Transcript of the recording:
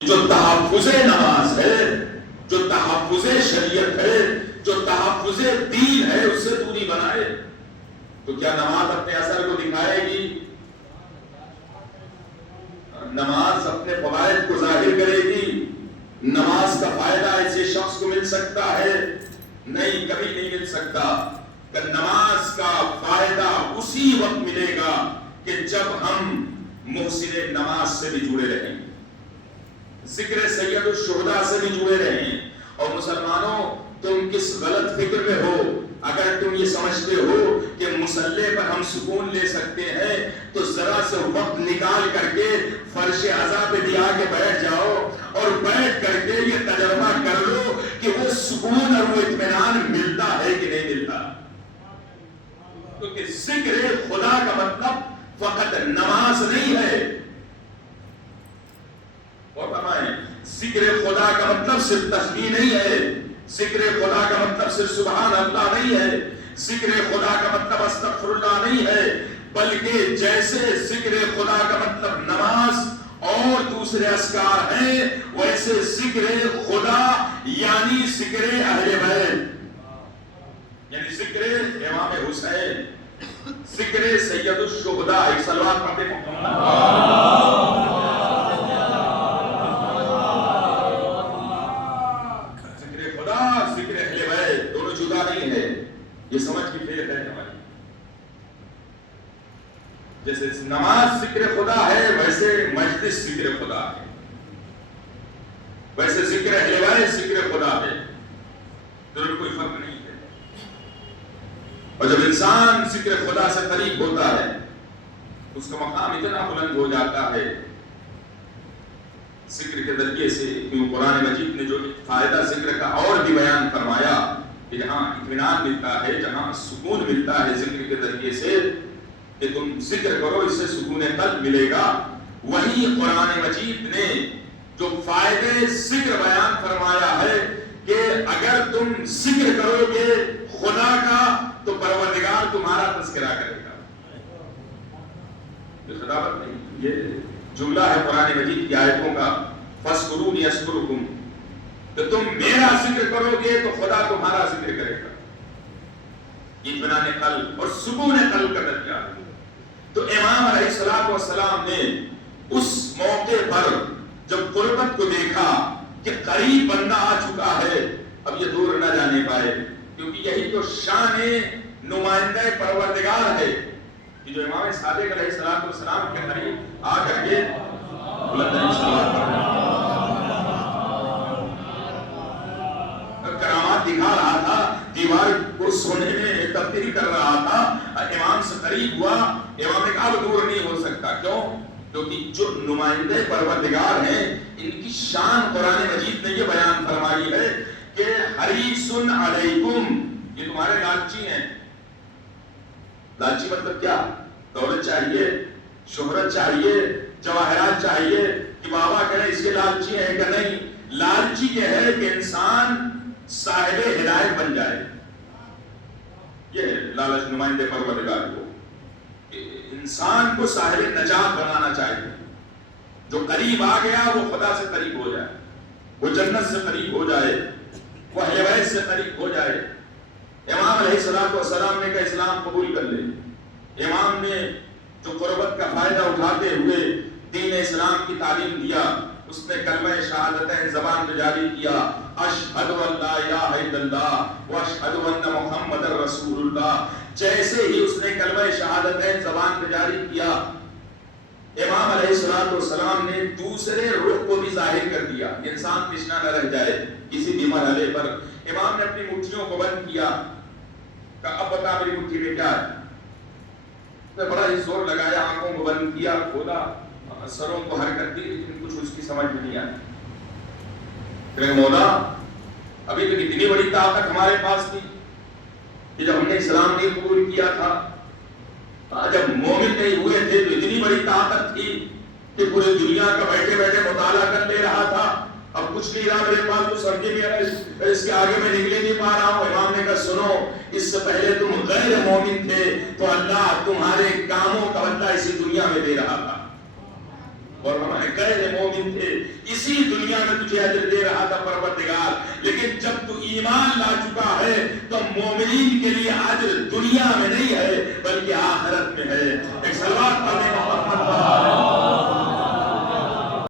جو تحفظ نماز ہے، جو تحفظ شریعت ہے، جو تحفظ دین ہے، اس سے دوری بنائے تو کیا نماز اپنے اثر کو دکھائے گی؟ نماز اپنے فوائد کو ظاہر کرے گی؟ نماز کا فائدہ ایسے شخص کو مل سکتا ہے؟ نہیں، کبھی نہیں مل سکتا۔ کہ نماز کا فائدہ اسی وقت ملے گا کہ جب ہم محسن نماز سے بھی جڑے رہیں، ذکر سید الشہداء سے بھی جڑے رہیں۔ اور مسلمانوں، تم کس غلط فکر میں ہو؟ اگر تم یہ سمجھتے ہو کہ مصلی پر ہم سکون لے سکتے ہیں تو ذرا سے وقت نکال کر کے فرش عزا پہ بھی آ کے بیٹھ جاؤ اور بیٹھ کر کے یہ تجربہ کر لو کہ وہ سکون اور وہ اطمینان ملتا ہے کہ نہیں ملتا۔ کیونکہ ذکر خدا کا مطلب فقط نماز نہیں ہے، اور فرمائیں ذکر خدا کا مطلب صرف تسبیح نہیں ہے، ذکر خدا کا مطلب صرف سبحان اللہ نہیں ہے، ذکر خدا کا مطلب استغفر اللہ نہیں ہے، بلکہ جیسے ذکر خدا کا مطلب نماز اور دوسرے اذکار ہیں، ویسے ذکر خدا یعنی ذکر اہل بیت، یعنی ذکر امام حسین، ذکر سید الشہداء۔ ایک صلوات پڑھتے ہیں۔ یہ سمجھ کی فیض ہے ہماری۔ جیسے نماز ذکر خدا ہے، ویسے مجلس ذکر خدا ہے، ویسے ذکر اہل بیت ذکر خدا ہے، دونوں کوئی فرق نہیں ہے۔ اور جب انسان ذکر خدا سے قریب ہوتا ہے اس کا مقام اتنا بلند ہو جاتا ہے ذکر کے ذریعے سے، کیوں قرآن مجید نے جو فائدہ ذکر کا اور بھی بیان فرمایا کہ جہاں اطمینان ملتا ہے، جہاں سکون ملتا ہے ذکر کے ذریعے سے، کہ تم ذکر کرو اس سے سکون قلب ملے گا، وہی قرآن مجید نے جو فائدے ذکر بیان فرمایا ہے کہ اگر تم ذکر کرو گے خدا کا تو پروردگار تمہارا تذکرہ کرے گا۔ یہ خداوت نہیں، یہ جملہ ہے قرآن مجید کی آیتوں کا، فَاذْكُرُونِي أَذْكُرْكُمْ، کہ تم میرا ذکر کرو گے تو خدا تمہارا ذکر کرے گا۔ اطمینان قلب اور سکون قلب کا درجہ۔ تو امام علیہ السلام نے اس موقع پر جب قربت کو دیکھا کہ قریب بندہ آ چکا ہے، اب یہ دور نہ جانے پائے، کیونکہ یہی تو شان نمائندہ پروردگار ہے کہ جو امام صادق علیہ السلام کے قریب آ کر کے کرامات دکھا رہا تھا، دیوار کو سونے میں تبدیل کر رہا تھا، امام سے قریب ہوا، امام نے کہا وہ دور نہیں ہو سکتا۔ کیوں؟ کیونکہ جو نمائندے پروردگار ہیں ان کی شان قرآن مجید نے یہ بیان فرمائی ہے کہ حریص علیکم، یہ تمہارے لالچی ہیں۔ لالچی مطلب کیا؟ دولت چاہیے، شہرت چاہیے، جواہرات چاہیے، کہ بابا کہے اس کے لالچی ہیں کہ نہیں؟ لالچی یہ ہے کہ انسان صاحب ہدایت بن جائے، یہ ہے لالچ نمائندے پروردگار کو، کہ انسان کو صاحب نجات بنانا چاہیے۔ جو قریب آ گیا وہ خدا سے قریب ہو جائے، وہ جنت سے قریب ہو جائے، وہ اہل بیت سے قریب ہو جائے۔ امام علیہ السلام نے کہا اسلام قبول کر لے۔ امام نے جو قربت کا فائدہ اٹھاتے ہوئے دین اسلام کی تعلیم دیا، اس نے کلمہ شہادتین زبان پہ جاری کیا، اشہد ان لا الہ الا اللہ واشہد ان محمد رسول اللہ۔ جیسے ہی اس نے کلمہ شہادتین زبان پہ جاری کیا، امام علیہ السلام نے دوسرے رخ کو بھی ظاہر کر دیا، انسان تشنا نہ رہ جائے کسی بھی مرحلے پر۔ امام نے اپنی مٹھیوں کو بند کیا، کہا اب بتا میری مٹھی میں کیا ہے؟ بڑا ہی زور لگایا، آنکھوں کو بند کیا، کھولا، سروں کو حرکت دی، لیکن کچھ اس کی سمجھ میں نہیں آئی۔ کہ مولا ابھی تو اتنی بڑی طاقت ہمارے پاس تھی کہ جب ہم نے اسلام نہیں قبول کیا تھا، جب مومن نہیں ہوئے تھے تو اتنی بڑی طاقت تھی کہ پورے دنیا کا بیٹھے بیٹھے مطالعہ کر لے رہا تھا، اب کچھ نہیں رہا میرے پاس، تو سمجھے بھی اس کے آگے میں نکلے نہیں پا رہا ہوں۔ امام نے کہا سنو، اس سے پہلے تم غیر مومن تھے تو اللہ تمہارے کاموں کا بدلہ اسی دنیا میں دے رہا تھا، اور ہمارے غیر مومن تھے اسی دنیا دنیا میں تجھے اجر دے رہا تھا پروردگار، لیکن جب تو ایمان لا چکا ہے تو مومنین کے لیے اجر دنیا میں